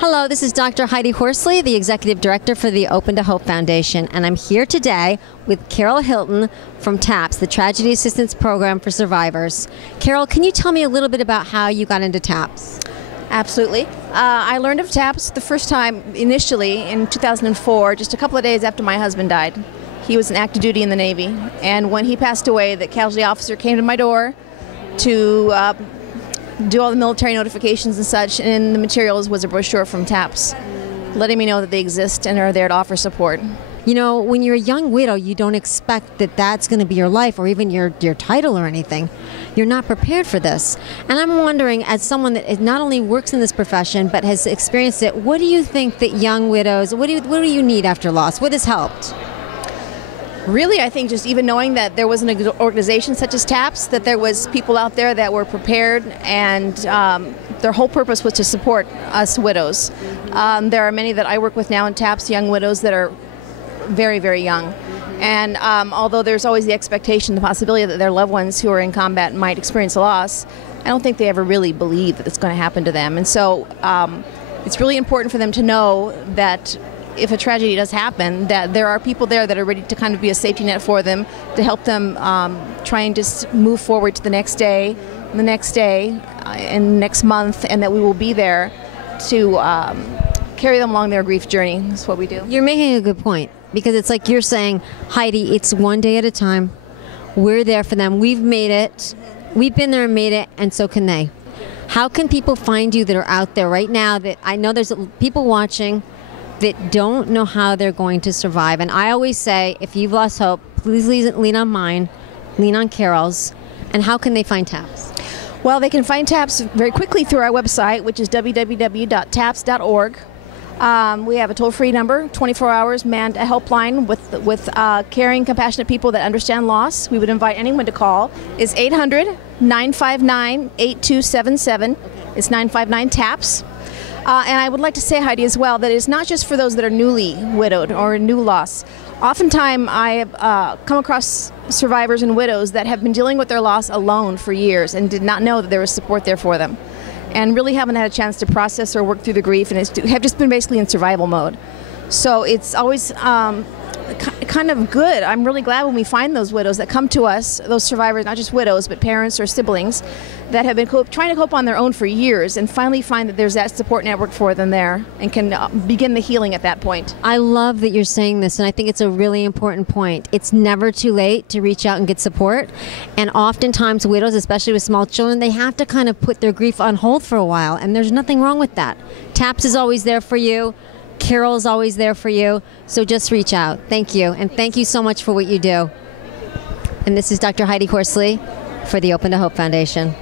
Hello, this is Dr. Heidi Horsley, the Executive Director for the Open to Hope Foundation, and I'm here today with Carole Hilton from TAPS, the Tragedy Assistance Program for Survivors. Carole, can you tell me a little bit about how you got into TAPS? Absolutely. I learned of TAPS the first time initially in 2004, just a couple of days after my husband died. He was in active duty in the Navy, and when he passed away, the casualty officer came to my door to do all the military notifications and such, and in the materials was a brochure from TAPS letting me know that they exist and are there to offer support. You know, when you're a young widow, you don't expect that that's going to be your life or even your title or anything. You're not prepared for this. And I'm wondering, as someone that not only works in this profession but has experienced it, what do you think that young widows, what do you need after loss? What has helped? Really, I think just even knowing that there was an organization such as TAPS, that there was people out there that were prepared, and their whole purpose was to support us widows. There are many that I work with now in TAPS, young widows that are very, very young. And although there's always the expectation, the possibility that their loved ones who are in combat might experience a loss, I don't think they ever really believe that it's going to happen to them. And so it's really important for them to know that if a tragedy does happen, that there are people there that are ready to kind of be a safety net for them, to help them try and just move forward to the next day, and next month, and that we will be there to carry them along their grief journey. That's what we do. You're making a good point, because it's like you're saying, Heidi, it's one day at a time. We're there for them. We've made it. We've been there and made it, and so can they. How can people find you that are out there right now? That I know there's people watching that don't know how they're going to survive. And I always say, if you've lost hope, please lean on mine, lean on Carole's. And how can they find TAPS? Well, they can find TAPS very quickly through our website, which is www.taps.org. We have a toll-free number, 24 hours, manned a helpline with caring, compassionate people that understand loss. We would invite anyone to call. It's 800-959-8277. It's 959-TAPS. And I would like to say, Heidi, as well, that it's not just for those that are newly widowed or a new loss. Oftentimes, I have come across survivors and widows that have been dealing with their loss alone for years and did not know that there was support there for them, and really haven't had a chance to process or work through the grief, and have just been basically in survival mode. So it's always kind of good. I'm really glad when we find those widows that come to us, those survivors, not just widows, but parents or siblings that have been trying to cope on their own for years, and finally find that there's that support network for them there and can begin the healing at that point. I love that you're saying this, and I think it's a really important point. It's never too late to reach out and get support. And oftentimes widows, especially with small children, they have to kind of put their grief on hold for a while, and there's nothing wrong with that. TAPS is always there for you. Carole is always there for you, so just reach out. Thank you, and thank you so much for what you do. And this is Dr. Heidi Horsley for the Open to Hope Foundation.